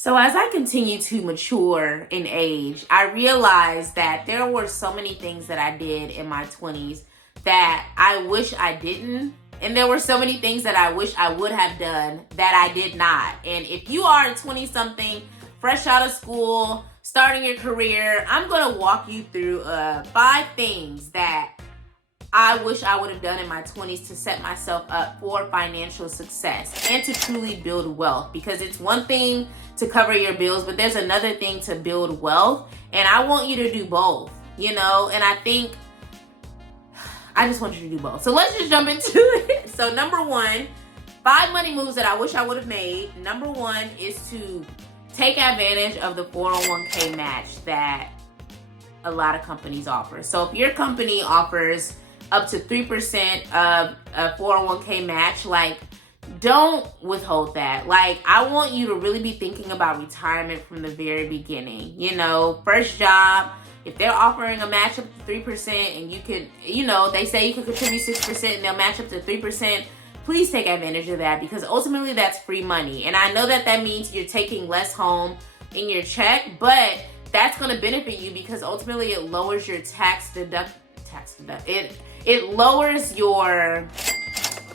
So as I continue to mature in age, I realized that there were so many things that I did in my 20s that I wish I didn't. And there were so many things that I wish I would have done that I did not. And if you are 20-something, fresh out of school, starting your career, I'm going to walk you through 5 things that I wish I would have done in my 20s to set myself up for financial success and to truly build wealth. Because it's one thing to cover your bills, but there's another thing to build wealth. And I want you to do both, and I just want you to do both. So let's just jump into it. So number 1, 5 money moves that I wish I would have made. Number 1 is to take advantage of the 401k match that a lot of companies offer. So if your company offers up to 3% of a 401k match, don't withhold that. I want you to really be thinking about retirement from the very beginning. First job, if they're offering a match up to 3% and you could, they say you could contribute 6% and they'll match up to 3%, please take advantage of that, because ultimately that's free money. And I know that means you're taking less home in your check, but that's going to benefit you because ultimately it lowers your it lowers your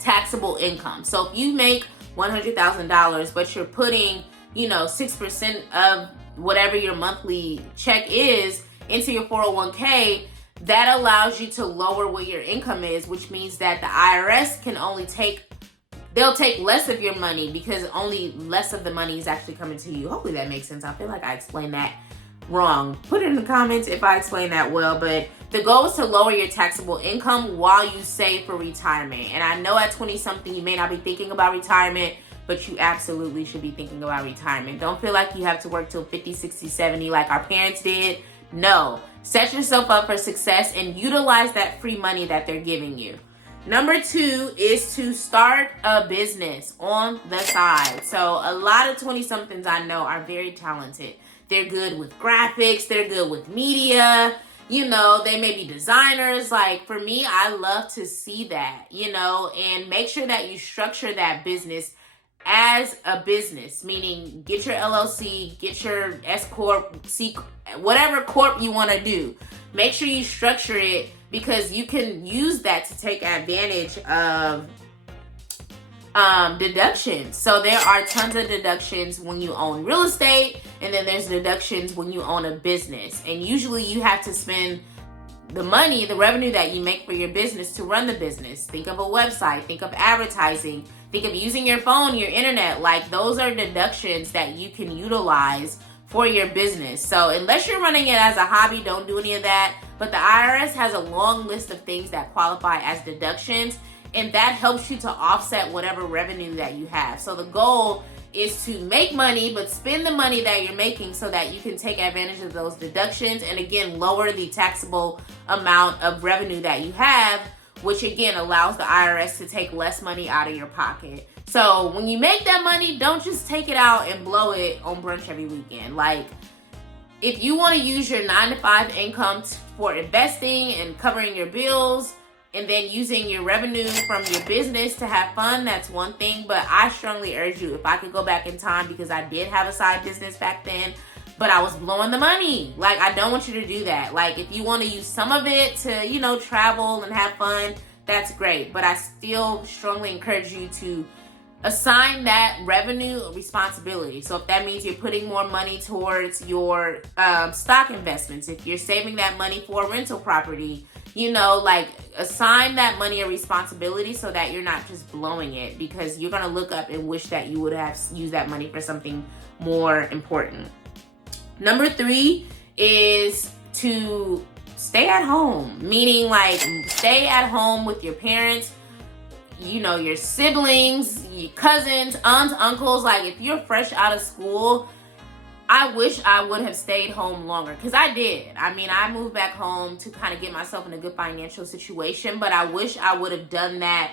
taxable income. So if you make $100,000, but you're putting, 6% of whatever your monthly check is into your 401k, that allows you to lower what your income is, which means that the IRS can they'll take less of your money because only less of the money is actually coming to you. Hopefully that makes sense. I feel like I explained that wrong. Put it in the comments if I explain that well, but the goal is to lower your taxable income while you save for retirement. And I know at 20-something, you may not be thinking about retirement, but you absolutely should be thinking about retirement. Don't feel like you have to work till 50, 60, 70 like our parents did. No. Set yourself up for success and utilize that free money that they're giving you. Number 2 is to start a business on the side. So a lot of 20-somethings I know are very talented. They're good with graphics. They're good with media. They may be designers. For me, I love to see that, and make sure that you structure that business as a business, meaning get your LLC, get your S Corp, C, whatever Corp you want to do. Make sure you structure it because you can use that to take advantage of deductions. So there are tons of deductions when you own real estate, and then there's deductions when you own a business. And usually you have to spend the revenue that you make for your business to run the business. Think of a website, think of advertising, think of using your phone, your internet. Those are deductions that you can utilize for your business. So unless you're running it as a hobby, don't do any of that. But the IRS has a long list of things that qualify as deductions, and that helps you to offset whatever revenue that you have. So the goal is to make money, but spend the money that you're making so that you can take advantage of those deductions and again, lower the taxable amount of revenue that you have, which again allows the IRS to take less money out of your pocket. So when you make that money, don't just take it out and blow it on brunch every weekend. If you want to use your 9-to-5 income for investing and covering your bills, and then using your revenue from your business to have fun, that's one thing. But I strongly urge you, if I could go back in time, because I did have a side business back then, but I was blowing the money. I don't want you to do that. If you want to use some of it to, travel and have fun, that's great. But I still strongly encourage you to assign that revenue responsibility. So if that means you're putting more money towards your stock investments, if you're saving that money for a rental property, assign that money a responsibility so that you're not just blowing it, because you're going to look up and wish that you would have used that money for something more important. Number 3 is to stay at home, meaning stay at home with your parents, your siblings, your cousins, aunts, uncles. If you're fresh out of school, I wish I would have stayed home longer, because I did. I moved back home to kind of get myself in a good financial situation, but I wish I would have done that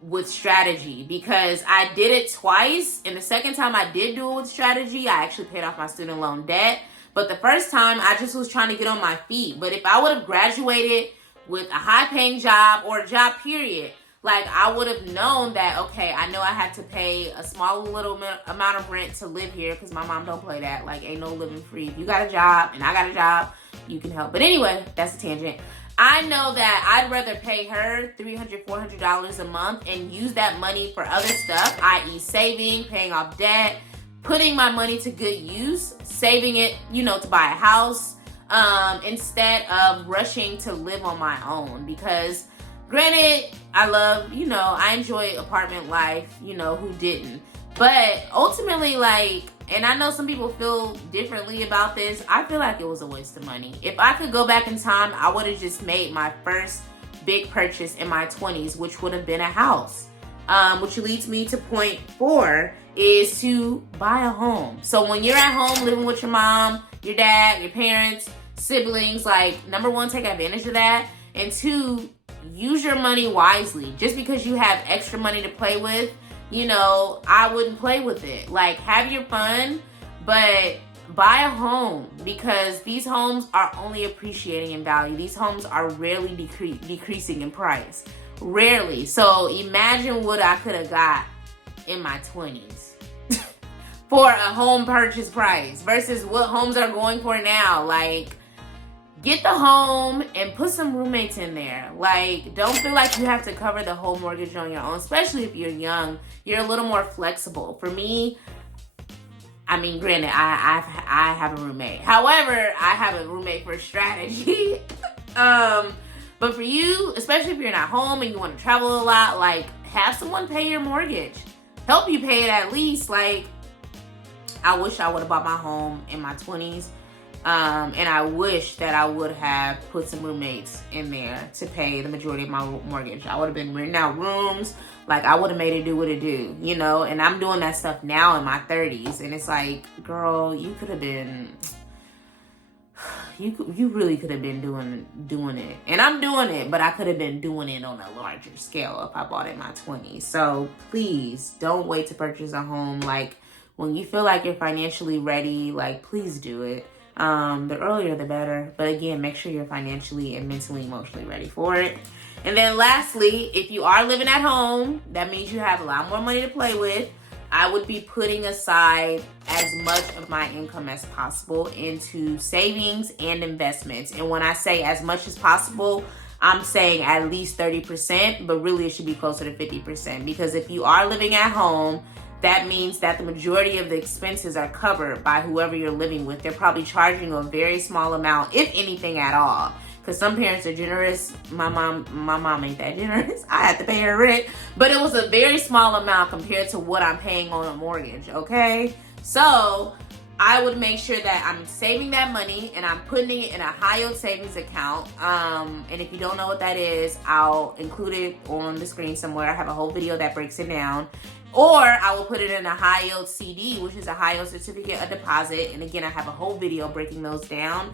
with strategy, because I did it twice. And the second time I did do it with strategy, I actually paid off my student loan debt. But the first time, I just was trying to get on my feet. But if I would have graduated with a high-paying job or a job period, Like, I would have known that, okay, I know I had to pay a small little amount of rent to live here, because my mom don't play that. Like, ain't no living free. If you got a job and I got a job, you can help. But anyway, that's a tangent. I know that I'd rather pay her $300, $400 a month and use that money for other stuff, i.e. saving, paying off debt, putting my money to good use, saving it, to buy a house, instead of rushing to live on my own. Because granted, I enjoy apartment life, who didn't? But ultimately, and I know some people feel differently about this, I feel like it was a waste of money. If I could go back in time, I would have just made my first big purchase in my 20s, which would have been a house. Which leads me to point 4, is to buy a home. So when you're at home living with your mom, your dad, your parents, siblings, number 1, take advantage of that. And 2, use your money wisely. Just because you have extra money to play with, I wouldn't play with it. Have your fun, but buy a home, because these homes are only appreciating in value. These homes are rarely decreasing in price. Rarely. So imagine what I could have got in my 20s for a home purchase price versus what homes are going for now. Get the home and put some roommates in there. Don't feel like you have to cover the whole mortgage on your own, especially if you're young. You're a little more flexible. For me, granted, I have a roommate. However, I have a roommate for strategy. But for you, especially if you're not home and you want to travel a lot, have someone pay your mortgage. Help you pay it at least. I wish I would have bought my home in my 20s. And I wish that I would have put some roommates in there to pay the majority of my mortgage. I would have been renting out rooms. I would have made it do what it do, and I'm doing that stuff now in my 30s. And it's girl, you could have been, you really could have been doing it. And I'm doing it, but I could have been doing it on a larger scale if I bought it in my 20s. So please don't wait to purchase a home. When you feel like you're financially ready, please do it. The earlier the better. But again, make sure you're financially and mentally, emotionally ready for it. And then lastly, if you are living at home, that means you have a lot more money to play with. I would be putting aside as much of my income as possible into savings and investments. And when I say as much as possible, I'm saying at least 30%, but really it should be closer to 50%. Because if you are living at home, that means that the majority of the expenses are covered by whoever you're living with. They're probably charging you a very small amount, if anything at all. Because some parents are generous. My mom ain't that generous. I had to pay her rent. But it was a very small amount compared to what I'm paying on a mortgage, okay? So I would make sure that I'm saving that money and I'm putting it in a high-yield savings account. And if you don't know what that is, I'll include it on the screen somewhere. I have a whole video that breaks it down. Or I will put it in a high-yield CD, which is a high-yield certificate of deposit. And again, I have a whole video breaking those down.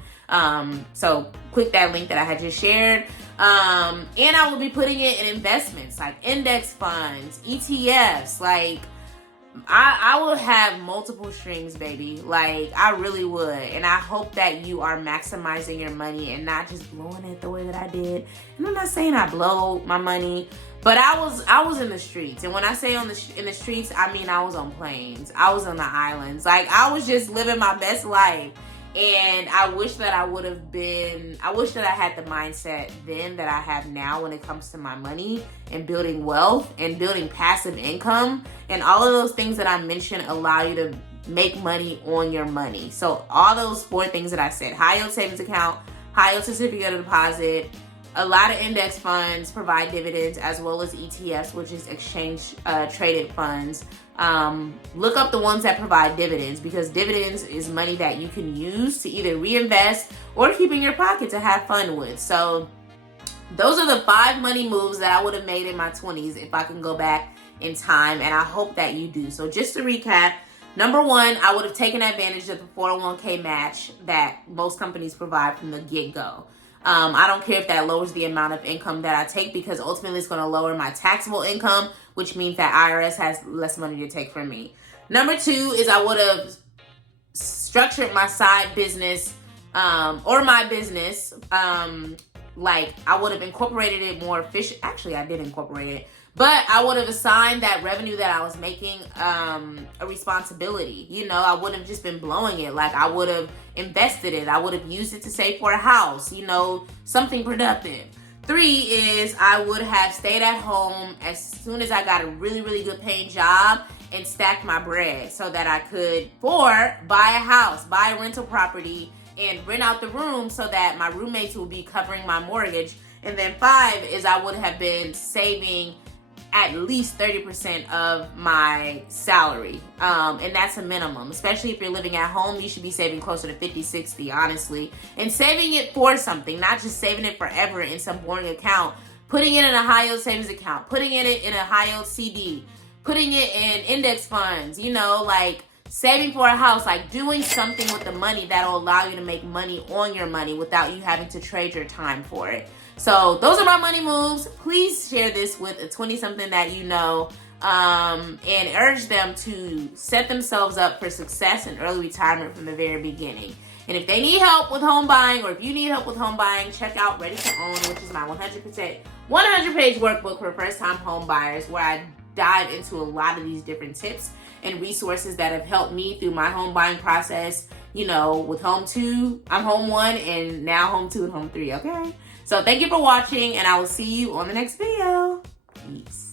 So click that link that I had just shared. And I will be putting it in investments like index funds, ETFs. I will have multiple streams, baby. I really would. And I hope that you are maximizing your money and not just blowing it the way that I did. And I'm not saying I blow my money, but I was in the streets. And when I say in the streets, I mean I was on planes. I was on the islands. I was just living my best life. And I wish that I had the mindset then that I have now when it comes to my money and building wealth and building passive income. And all of those things that I mentioned allow you to make money on your money. So all those 4 things that I said: high-yield savings account, high-yield certificate of deposit, a lot of index funds provide dividends, as well as ETFs, which is exchange traded funds. Look up the ones that provide dividends, because dividends is money that you can use to either reinvest or keep in your pocket to have fun with. So those are the 5 money moves that I would have made in my 20s if I can go back in time, and I hope that you do. So just to recap, number 1, I would have taken advantage of the 401k match that most companies provide from the get-go. I don't care if that lowers the amount of income that I take, because ultimately it's going to lower my taxable income, which means that IRS has less money to take from me. Number 2 is I would have structured my side business or my business. I would have incorporated it more efficient. Actually, I did incorporate it. But I would have assigned that revenue that I was making a responsibility. You know, I wouldn't have just been blowing it. Like, I would have invested it. I would have used it to save for a house, you know, something productive. 3 is I would have stayed at home as soon as I got a really, really good paying job and stacked my bread so that I could, 4, buy a house, buy a rental property, and rent out the room so that my roommates will be covering my mortgage. And then 5 is I would have been saving at least 30% of my salary. And that's a minimum. Especially if you're living at home, you should be saving closer to 50, 60, honestly. And saving it for something, not just saving it forever in some boring account. Putting it in a high yield savings account, putting it in a high yield CD, putting it in index funds, you know, like saving for a house, like doing something with the money that'll allow you to make money on your money without you having to trade your time for it. So those are my money moves. Please share this with a 20-something that you know, and urge them to set themselves up for success and early retirement from the very beginning. And if they need help with home buying, or if you need help with home buying, check out Ready to Own, which is my 100-page workbook for first-time home buyers, where I dive into a lot of these different tips and resources that have helped me through my home buying process. You know, with home 2, I'm home 1, and now home 2 and home 3, okay? So thank you for watching, and I will see you on the next video. Peace.